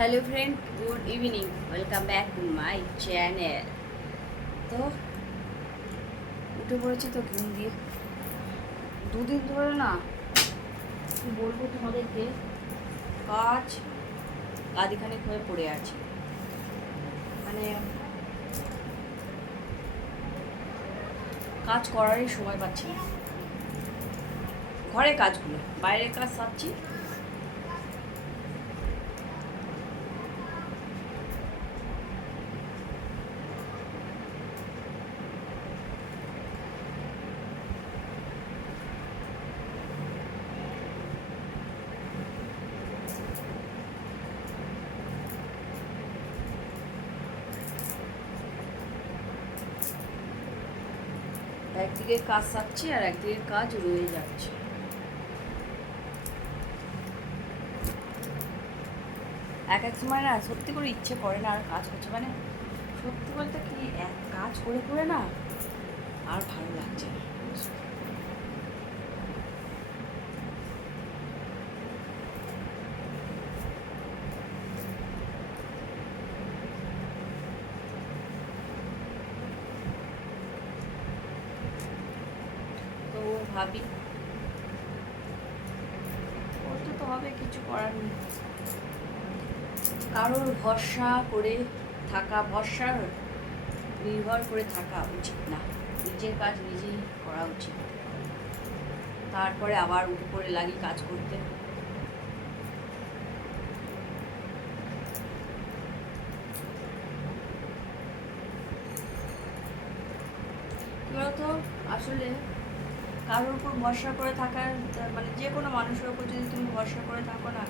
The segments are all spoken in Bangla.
Hello friend, good evening, welcome back to my channel. তো উঠে পড়েছি তো ঘুম দিয়ে। দুদিন ধরে না কি বলবো তোমাদেরকে, কাজ আদিখানিক হয়ে পড়ে আছে। মানে কাজ করারই সময় পাচ্ছি না। ঘরে কাজগুলো, বাইরের কাজ সারছি। একদিকে কাজ সারছি আর একদিকে কাজ রয়ে যাচ্ছে। এক এক সময় না সত্যি করে ইচ্ছে করে না আর কাজ করছে। মানে সত্যি বলতে কি, এক কাজ করে করে না আর ভালো লাগছে না। তো ভাবি করতে তো হবে, কিছু করার নেই। কারোর ভরসা করে থাকা, ভরসার নির্ভর করে থাকা উচিত না। নিজের কাজ নিজেই করা উচিত। তারপরে আবার উঠে পড়ে লাগি কাজ করতে। কি বলতো, আসলে কারোর উপর ভরসা করে থাকার মানে যে কোনো মানুষের উপর যদি তুমি ভরসা করে থাকো না,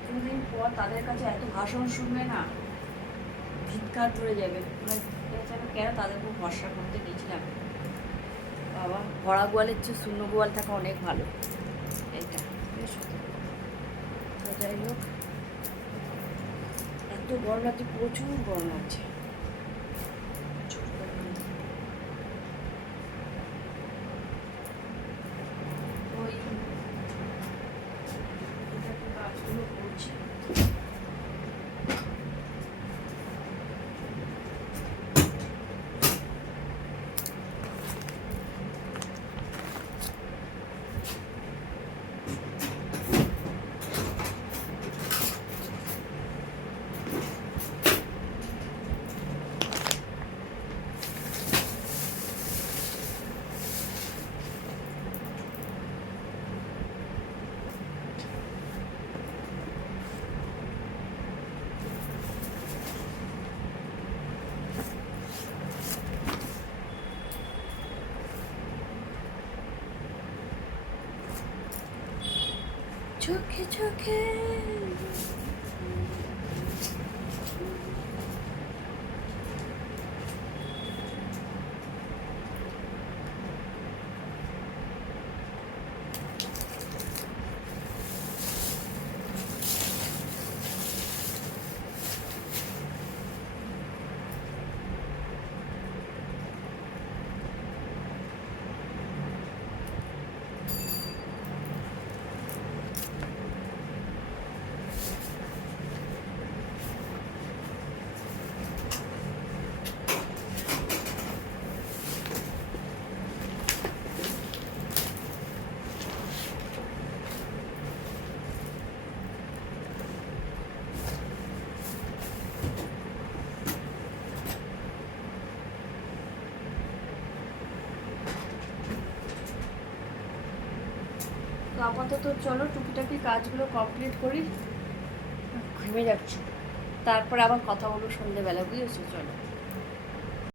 কিছুদিন পর তাদের কাছে এত ভাষণ শুনবে না, ধিক্কার ধরে যাবে। মানে কেন তাদের উপর ভরসা করতে গিয়েছিলাম। বাবা, ভরা গোয়ালের চেয়ে শূন্য গোয়াল থাকা অনেক ভালো। এইটা তো যাই হোক, এত গরম লাগছে, প্রচুর গরম লাগছে। ওই কাজগুলো করছি। চোখে চোখে তো আপাতত চলো টুকিটাকি কাজগুলো কমপ্লিট করি। ঘুমিয়ে যাচ্ছি, তারপরে আবার কথা বলবো সন্ধ্যেবেলা, বুঝেছো? চলো।